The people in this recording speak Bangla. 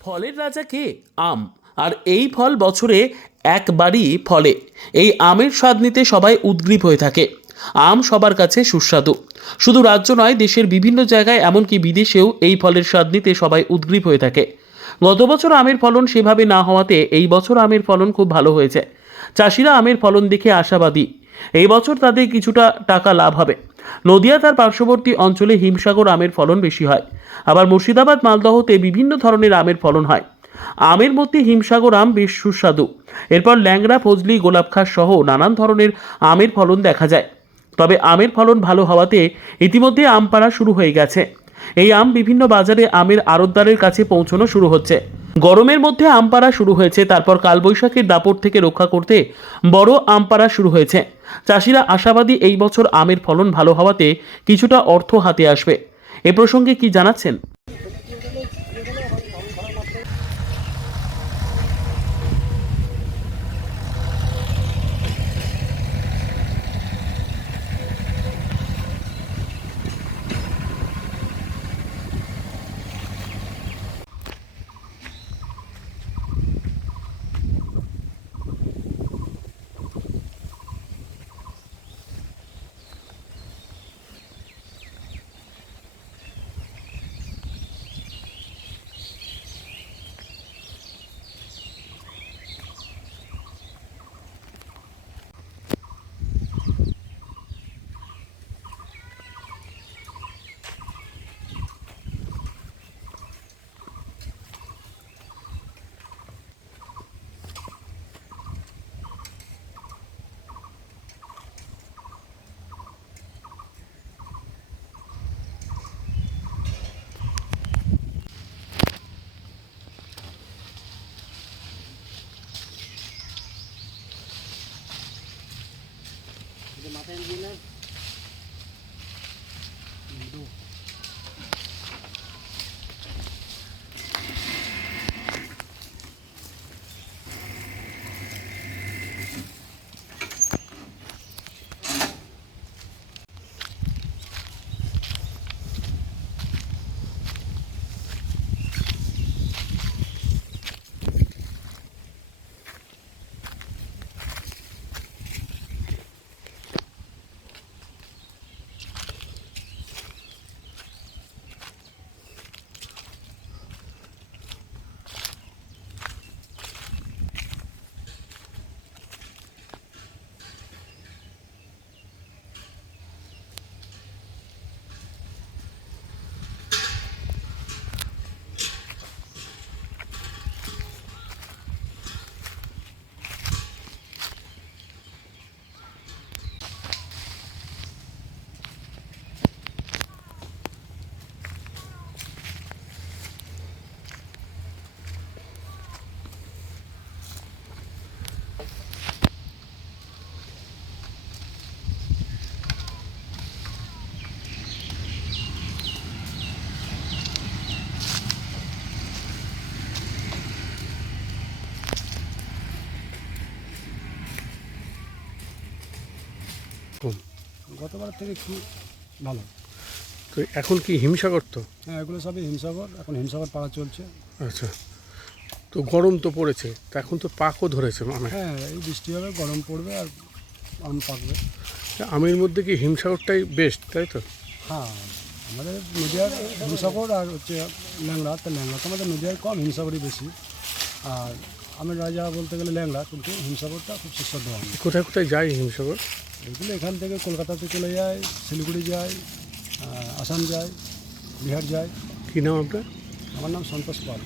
ফলের রাজা কে? আম। আর এই ফল বছরে একবারই ফলে। এই আমের স্বাদ নিতে সবাই উদ্গ্রীব হয়ে থাকে। আম সবার কাছে সুস্বাদু। শুধু রাজ্য নয়, দেশের বিভিন্ন জায়গায় এমনকি বিদেশেও এই ফলের স্বাদ নিতে সবাই উদ্গ্রীব হয়ে থাকে। গত বছর আমের ফলন সেভাবে না হওয়াতে এই বছর আমের ফলন খুব ভালো হয়েছে। চাষিরা আমের ফলন দেখে আশাবাদী। এই বছর তাদের কিছুটা টাকা লাভ হবে। নদিয়া তার পার্শ্ববর্তী অঞ্চলে হিমসাগর আমের ফলন বেশি হয়। আবার মুর্শিদাবাদ, মালদহতে বিভিন্ন ধরনের আমের ফলন হয়। আমের মধ্যে হিমসাগর আম বেশ সুস্বাদু। এরপর ল্যাংড়া, ফজলি গোলাপখাস সহ নানান ধরনের আমের ফলন দেখা যায়। তবে আমের ফলন ভালো হওয়াতে ইতিমধ্যে আম পাড়া শুরু হয়ে গেছে। এই আম বিভিন্ন বাজারে আমের আড়তদারের কাছে পৌঁছানো শুরু হচ্ছে। গরমের মধ্যে আমপাড়া শুরু হয়েছে, তারপর কালবৈশাখীর দাপট থেকে রক্ষা করতে বড় আমপাড়া শুরু হয়েছে। চাষিরা আশাবাদী এই বছর আমের ফলন ভালো হওয়াতে কিছুটা অর্থ হাতে আসবে। এ প্রসঙ্গে কি জানাচ্ছেন? Sandy na. Lindo. গতবার থেকে একটু ভালো। তো এখন কি হিমসাগর তো? হ্যাঁ এগুলো সবই হিমসাগর। এখন হিমসাগর পাড়া চলছে। আচ্ছা। তো গরম তো পড়েছে। তো এখন তো পাকও ধরেছে মানে। হ্যাঁ এই বৃষ্টি হবে গরম পড়বে আর আম পাকবে। আমের মধ্যে কি হিমসাগরটাই বেস্ট তাই তো? হ্যাঁ আমাদের নদীয়ার হিমসাগর আর হচ্ছে ল্যাংড়া। তো ল্যাংড়া তো আমাদের নদীয়ার কম হিমসাগরই বেশি। আর আমের রাজা বলতে গেলে ল্যাংড়া কিন্তু হিমসাগরটা খুব সুস্বাদু কোথায় কোথায় যায় হিমসাগর? এগুলো এখান থেকে কলকাতাতে চলে যায় শিলিগুড়ি যায় আহ, আসাম যায় বিহার যায়। কী নাম আপনার? আমার নাম সন্তোষ পাল।